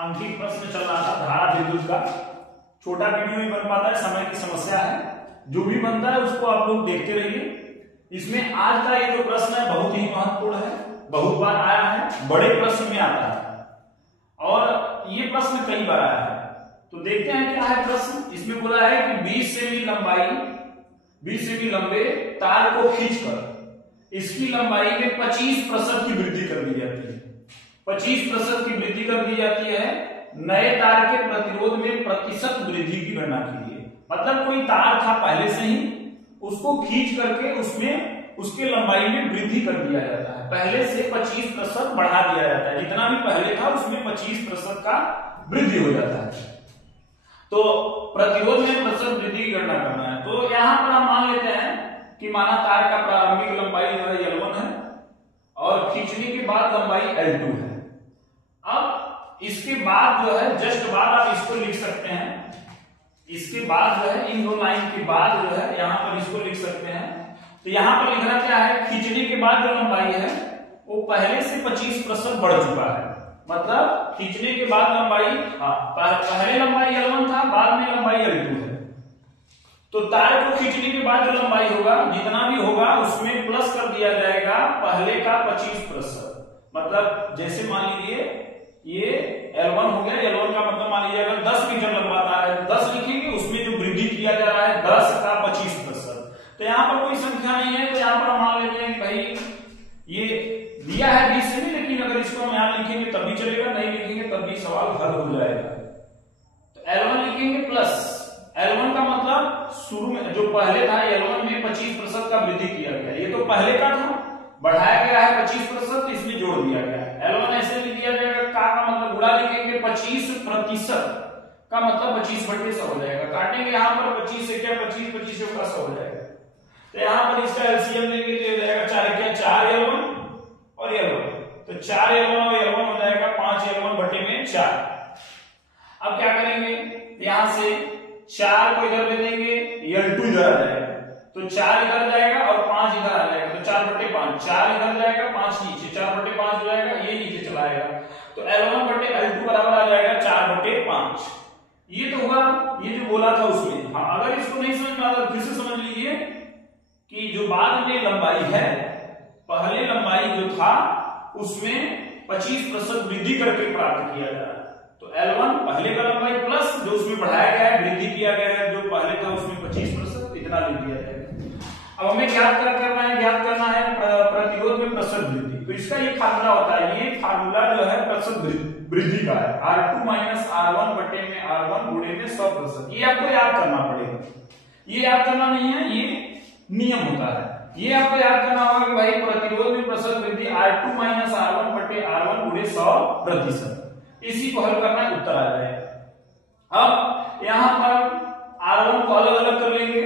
आंतरिक प्रश्न चल रहा था धारा विद्युत का। छोटा वीडियो नहीं बन पाता है, समय की समस्या है। जो भी बनता है उसको आप लोग देखते रहिए। इसमें आज का ये जो प्रश्न है बहुत ही महत्वपूर्ण है, बहुत बार आया है, बड़े प्रश्न में आता है और ये प्रश्न कई बार आया है। तो देखते हैं क्या है प्रश्न। इसमें बोला है कि 20 सेमी लंबे तार को खींचकर इसकी लंबाई में 25% की वृद्धि कर दी जाती है। 25% की वृद्धि कर दी जाती है नए तार के प्रतिरोध में प्रतिशत वृद्धि की गणना के लिए। मतलब कोई तार था पहले से ही, उसको खींच करके उसमें उसके लंबाई में वृद्धि कर दिया जाता है। पहले से 25% बढ़ा दिया जाता है, जितना भी पहले था उसमें 25% का वृद्धि हो जाता है। तो प्रतिरोध में प्रतिशत वृद्धि की गणना करना है। तो यहां पर हम मान लेते हैं कि माना तार का प्रारंभिक लंबाई जो है L1 है और खींचने के बाद लंबाई L2 है। अब इसके बाद जो है जस्ट बाद आप इसको लिख सकते हैं, इसके बाद जो है इन दो लाइन के बाद जो है यहां पर इसको लिख सकते हैं। तो यहां पर लिखना क्या है, खींचने के बाद जो लंबाई है वो पहले से 25% बढ़ चुका है। मतलब खींचने के बाद लंबाई, पहले लंबाई L1 था, बाद में लंबाई L2 है। तो तार को खींचने के बाद जो लंबाई होगा जितना भी होगा उसमें प्लस कर दिया जाएगा पहले का 25%। मतलब जैसे मान लीजिए ये L1 हो गया, L1 का मतलब मान लीजिए अगर 10 मीटर लंबा तार है 10 लिखेंगे, उसमें जो वृद्धि किया जा रहा है 10 का 25%। तो यहाँ पर कोई संख्या नहीं है, तो यहाँ पर हम मान लेते हैं कि भाई ये दिया है 20 सेमी, लेकिन अगर इसको हम यहाँ लिखेंगे तब भी चलेगा, नहीं लिखेंगे तब भी सवाल हल हो जाएगा। तो L1 लिखेंगे प्लस L1 का मतलब शुरू में जो पहले था L1 में 25% का वृद्धि किया गया। ये तो पहले का था, बढ़ाया गया है 25%, तो इसमें जोड़ दिया गया है। L1 ऐसे लिख दिया जाएगा, का मतलब गुणा लिखेंगे 25% का मतलब 25/100 हो जाएगा। काटेंगे यहाँ पर 25 से क्या 25 से 100 हो जाएगा। तो यहाँ पर इसका एलसीएम लेंगे तो हो जाएगा 4 क्या 4 L1 और L1, तो 4 L1 और L1 हो जाएगा 5 L1/4। अब क्या करेंगे, यहां से 4 को इधर ले देंगे, L2 इधर आ जाएगा, तो 4 इधर जाएगा और 5 इधर आ जाएगा, तो 4/5, 4 इधर जाएगा 5 नीचे, 4/5 हो जाएगा, ये नीचे चला आएगा, तो L1/L2 बराबर आ जाएगा 4/5। ये तो हुआ ये जो बोला था उसमें। हाँ, अगर इसको नहीं समझ में आता फिर से समझ लीजिए कि जो बाद में लंबाई है, पहले लंबाई जो था उसमें 25% वृद्धि करके प्राप्त किया जा रहा है। तो L1 पहले का लंबाई प्लस जो उसमें बढ़ाया गया है, वृद्धि किया गया है, जो पहले था उसमें 25%, इतना लिख दिया जाएगा। अब हमें ज्ञात करना है प्रतिरोध में प्रतिशत वृद्धि। तो इसका ये फार्मूला होता है, ये फार्मूला जो है प्रतिशत वृद्धि का है, R2 - R1 बटे में R1 गुणे में 100%। ये आपको याद करना पड़ेगा, ये याद करना नहीं है, ये नियम होता है। ये आपको याद करना होगा कि भाई प्रतिरोध में प्रतिशत वृद्धि R2 - R1 बटे R1 गुणे 100%। इसी को हल करना है, उत्तर आ जाएगा। अब यहां पर R1 को अलग अलग कर लेंगे,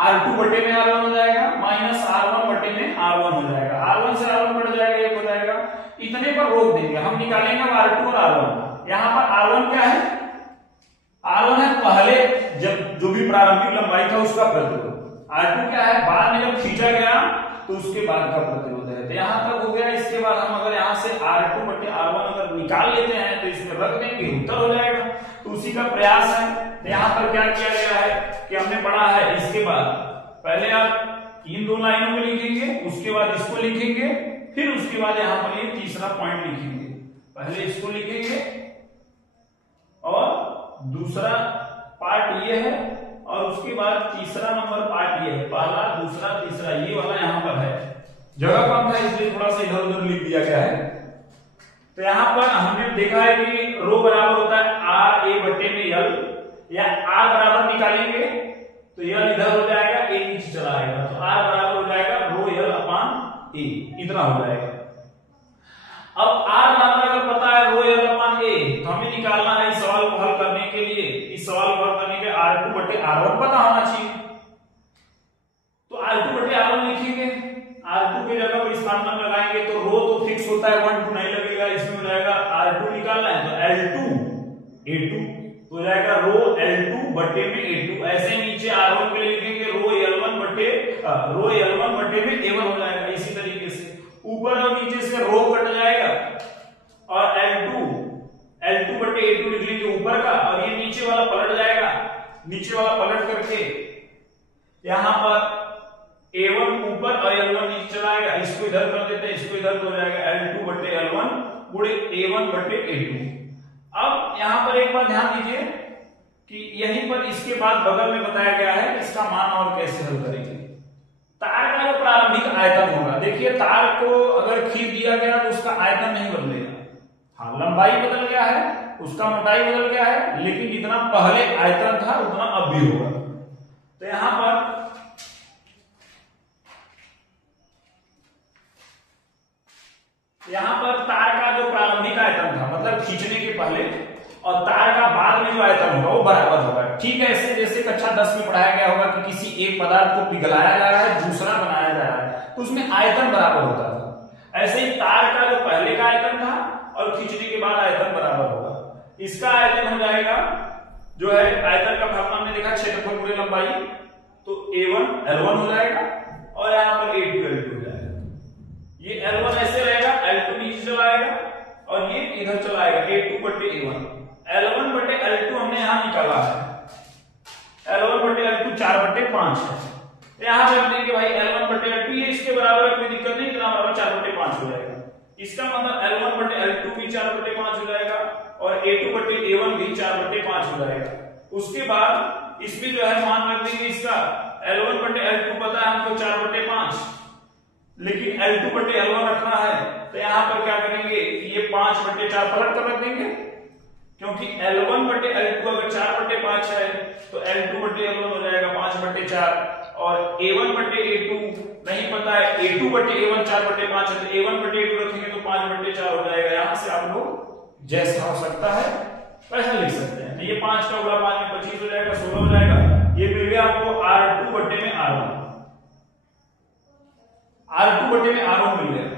R2 बटे में R1 हो जाएगा माइनस R1 बटे में R1 हो जाएगा, R1 से R1 कट जाएगा, 1 हो जाएगा। इतने पर रोक देंगे, हम निकालेंगे R2 और R1। यहां पर R1 क्या है, R1 है पहले जब जो भी प्रारंभिक लंबाई था उसका प्रतिरोध। R2 क्या है, बाद में जब खींचा गया तो उसके बाद का प्रतिरोध है। तो यहां तक हो गया। इसके बाद हम अगर यहां से R2 बटे R1 अगर निकाल लेते हैं तो इसमें रख देंगे, उत्तर हो जाएगा। तो उसी का प्रयास है। तो यहां पर क्या किया गया है कि हमने पढ़ा है, इसके बाद पहले आप इन दो लाइनों में लिखेंगे, उसके बाद इसको लिखेंगे, फिर उसके बाद यहां पर ये तीसरा पॉइंट लिखेंगे। पहले इसको लिखेंगे और दूसरा पार्ट ये है, और उसके बाद तीसरा नंबर पार्ट ये है, पहला दूसरा तीसरा, ये वाला यहां पर है। जगह कम था इसलिए थोड़ा सा इधर उधर लिख दिया गया है। तो यहां पर हमने देखा है कि रो बराबर होता है RA बटे में L, या R बराबर निकालेंगे तो L इधर हो जाएगा, A नीचे चला आएगा, तो R बराबर हो जाएगा रो L/A, इतना हो जाएगा। अब R बराबर अगर पता है रो L/A, तो हमें निकालना है इस सवाल को हल करने के लिए, इस सवाल को हल करने के R2 बटे R1 पता होना चाहिए। तो R2 बटे R1 लिखेंगे, R2 की जगह पर स्थानापन्न लगाएंगे तो रो तो फिक्स होता है, 1 2 नहीं लगेगा, इसमें हो जाएगा R2 निकालना है तो L2 A2 हो जाएगा रो L2 बटे में A2। ऐसे नीचे R1 के लिए लिखेंगे रो L1 बटे में A1 हो जाएगा। इसी तरीके से ऊपर और नीचे से रो कट जाएगा और L2 बटे ऊपर का और ये नीचे वाला पलट जाएगा, नीचे वाला पलट करके यहां पर A1 ऊपर और L1 नीचे चला आएगा। इसको इधर कर देते हैं, इसको इधर हो जाएगा L2 बटे L1 गुणे A1 बटे A2। अब यहां पर एक बार ध्यान दीजिए कि यहीं पर इसके बाद बगल में बताया गया है इसका मान और कैसे हल करेंगे। तार का जो प्रारंभिक आयतन होगा, देखिए तार को अगर खींच दिया गया तो उसका आयतन नहीं बदलेगा, हाँ लंबाई बदल गया है, उसका मोटाई बदल गया है, लेकिन जितना पहले आयतन था उतना अब भी होगा। तो यहां पर तार का जो प्रारंभिक आयतन था मतलब खींचने के पहले और तार का बाद में जो आयतन होगा वो बराबर होगा। ठीक है, ऐसे जैसे कक्षा 10 में पढ़ाया गया होगा कि किसी एक पदार्थ को पिघलाया जा रहा है, दूसरा बनाया जा रहा है, तो उसमें आयतन बराबर होता था। ऐसे ही तार का जो पहले का आयतन था और खींचने के बाद आयतन बराबर होगा। इसका आयतन हो जाएगा जो है आयतन का भाग हमने देखा क्षेत्रफल गुणे लंबाई, तो A1 L1 हो जाएगा और यहाँ पर A2 L2 हो जाएगा। ये L1 ऐसे रहेगा, L2 नीचे चला आएगा और ये इधर चला आएगा A2 बटे A1। L1 बटे L2 हमने यहां निकाला है, L1 बटे L2 4 बटे 5 है। यहां पे हम देंगे भाई L1 बटे L2 ये इसके बराबर है, कोई दिक्कत नहीं, इतना बराबर 4 बटे 5 हो जाएगा। इसका मतलब L1 बटे L2 भी 4 बटे 5 हो जाएगा और A2 बटे A1 भी 4 बटे 5 हो जाएगा। उसके बाद इसमें जो है मान रख देंगे इसका L1 बटे L2 पता है हमको 4 बटे 5, लेकिन L2 बटे L1 रखना है तो यहां पर क्या करेंगे, ये 5 बटे 4 पलट कर रख देंगे, क्योंकि L1 बटे L2 अगर 4 बटे 5 है तो L2 बटे L1 हो जाएगा 5 बटे 4 और A1 बटे A2 नहीं पता है, A2 बटे A1 4 बटे 5 है तो A1 बटे A2 रखेंगे तो 5 बटे 4 हो जाएगा। यहां से आप लोग जैसा हो सकता है वैसा लिख सकते हैं। ये 5 का गुणा 5 में 25 हो जाएगा, 16 हो जाएगा। ये मिल गया आपको R2 बटे में R1, R2 बटे में R1 मिल गया।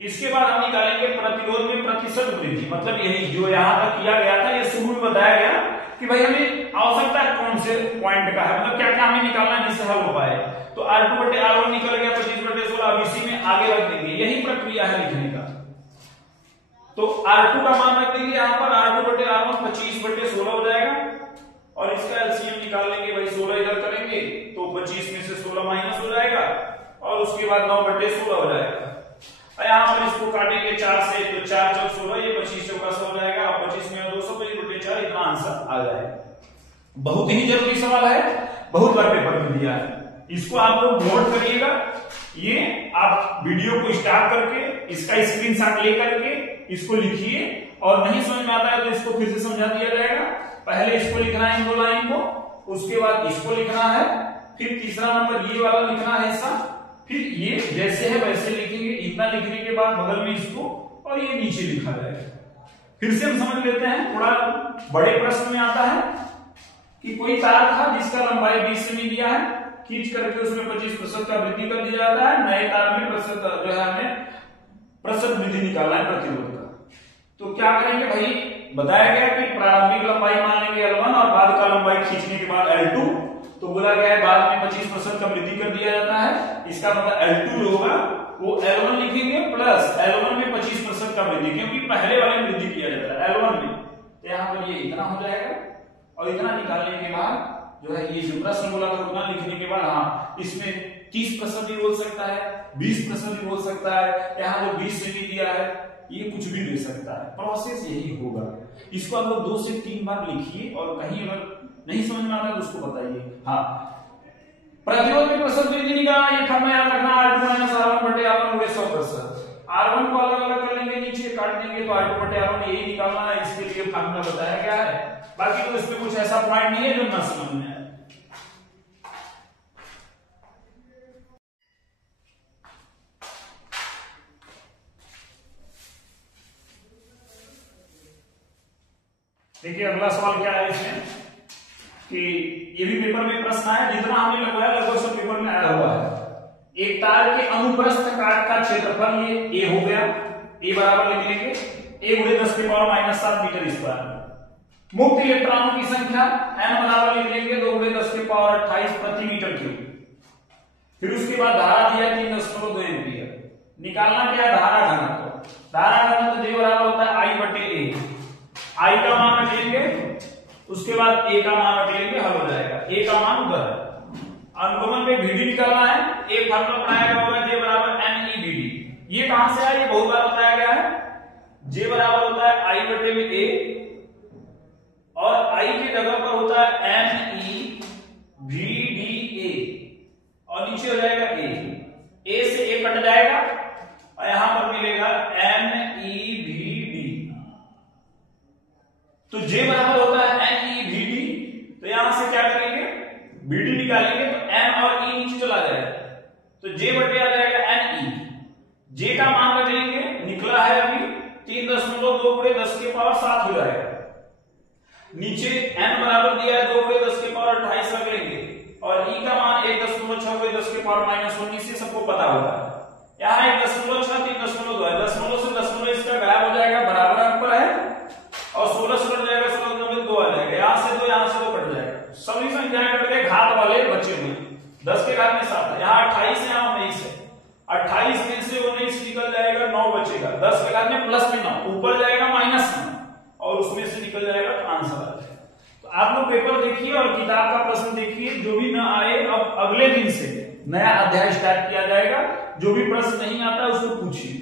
इसके बाद हम निकालेंगे प्रतिरोध में प्रतिशत वृद्धि, मतलब यही जो यहां तक किया गया था, ये शुरू में बताया गया कि भाई हमें आवश्यकता कौन से पॉइंट का है, मतलब क्या क्या हमें निकालना है जिससे हल हो पाए। तो R2 बटे R1 निकल गया 25 बटे 16, अब इसी में आगे रख देंगे, यही प्रक्रिया है लिखने का। तो R2 का मान रख देंगे यहाँ पर, R2 बटे R1 25 बटे 16 हो जाएगा और इसका एलसीएम निकाल लेंगे भाई, 16 इधर करेंगे तो 25 में से 16 माइनस हो जाएगा और उसके बाद 9 बटे 16 हो जाएगा। यहाँ पर इसको काटेंगे 4 से तो 4 चौक 16, ये 25 चौका 100 हो जाएगा और 25 में 200 बटे 4, इतना आंसर आ जाएगा। बहुत ही जरूरी सवाल है, बहुत बार पेपर में दिया है, इसको आप लोग नोट करिएगा। ये आप वीडियो को स्टॉप करके इसका स्क्रीनशॉट ले करके इसको लिखिए और नहीं समझ में आता है तो इसको फिर से समझा दिया जाएगा। पहले इसको लिखना है इन दो लाइन को, उसके बाद इसको लिखना है, फिर तीसरा नंबर ये वाला लिखना है हिस्सा, फिर ये जैसे है वैसे लिखेंगे। इतना लिखने के बाद बगल में इसको और ये नीचे लिखा जाएगा। फिर से हम समझ लेते हैं, थोड़ा बड़े प्रश्न में आता है कि कोई तार था जिसका लंबाई 20 सेमी दिया है, खींच करके उसमें 25% का वृद्धि कर दिया जाता है। नए तार में प्रतिशत जो है हमें प्रतिशत वृद्धि निकालना है प्रतिरोध का। तो क्या करेंगे भाई, बताया गया कि प्रारंभिक लंबाई मान लेंगे L1 और बाद का लंबाई खींचने के बाद L2, तो बोला गया है बाद में 25% का वृद्धि कर दिया जाता है। इसका मतलब L2 जो होगा वो L1 लिखेंगे प्लस L1 में 25% का वृद्धि, क्योंकि पहले वाले में वृद्धि किया जाता है L1 में। तो यहाँ पर ये इतना हो जाएगा और इतना निकालने के बाद जो है ये जो प्रश्न बोला था उतना लिखने के बाद, हाँ इसमें 30% भी बोल सकता है, 20% भी बोल सकता है, यहाँ जो 20 सेमी दिया है ये कुछ भी दे सकता है। प्रोसेस यही होगा। इसको आप लोग 2 से 3 बार लिखिए और कहीं अगर नहीं समझ में आ रहा तो उसको बताइए। हाँ, प्रतिरोध में प्रतिशत वृद्धि निकालना, ये फॉर्मूला याद रखना, R2 माइनस R1 बटे R1 होगा 100%। R1 को अलग अलग कर लेंगे, नीचे काट देंगे तो R2 बटे R1 यही निकालना है, इसके लिए फॉर्मूला बताया गया है। बाकी तो इसमें कुछ ऐसा पॉइंट नहीं है जो ना समझ में आए। देखिए अगला सवाल क्या है इसमें कि ये भी पेपर में प्रश्न आया, जितना हमने लगवाया लगभग सब पेपर में आया हुआ है। एक तार के अनुप्रस्थ काट का क्षेत्रफल ये A हो गया, A बराबर लिख लेंगे A गुणे 10 की पावर -7 मीटर स्क्वायर। मुक्त इलेक्ट्रॉनों की संख्या n बराबर लिख लेंगे 2 गुणे 10 की पावर 28 प्रति मीटर क्यूब। फिर उसके बाद धारा दिया 3.2 एम्पीयर। निकालना क्या है, धारा घनत्व। धारा घनत्व J बराबर होता है I बटे A। आई का मान रख लेंगे, उसके बाद ए का मान रख लेंगे, हल हो जाएगा। ए का मान उधर है, अनुगमन में VD निकालना है। एक फार्मूला बनाया गया होगा J बराबर NEBD। ये कहां से आया, ये बहुत बार बताया गया है। J बराबर होता है I बटे में A, और I की जगह पर होता है NEVDA, और नीचे हो जाएगा A से A कट जाएगा, और यहां पर मिलेगा NEVD। तो J बराबर होता है NEVD, तो यहां से क्या करेंगे, BD निकालेंगे, तो N और E नीचे चला जाएगा, तो J बटे आ जाएगा NE। J का मान रख लेंगे, निकला है अभी 3.2 गुणे 10 के पावर 7 हो जाएगा। नीचे N बराबर दिया है 2 गुणे 10 के पावर 28 रख लेंगे, और E का मान 1.6 गुणे 10 के पावर -19, से सबको पता होता है। यहाँ 1.6 3.2 है, दशमलव से दशमलव इसका गायब हो जाएगा, बराबर अंक पर है, और 16 से कट जाएगा, 16 में 2 आ जाएगा, यहाँ से 2 कट जाएगा, सभी संख्याएं कट गए, घात वाले बचे हुए। 10 के घात में 7 है, यहाँ 28 है, यहाँ 19 है, 28 में से 19 निकल जाएगा, 9 बचेगा, 10 के घात में प्लस में 9, ऊपर जाएगा -9, और उसमें से निकल जाएगा, तो आंसर आ जाएगा। तो आप लोग पेपर देखिए और किताब का प्रश्न देखिए, जो भी ना आए अब अगले दिन से नया अध्याय स्टार्ट किया जाएगा, जो भी प्रश्न नहीं आता उसको पूछिए।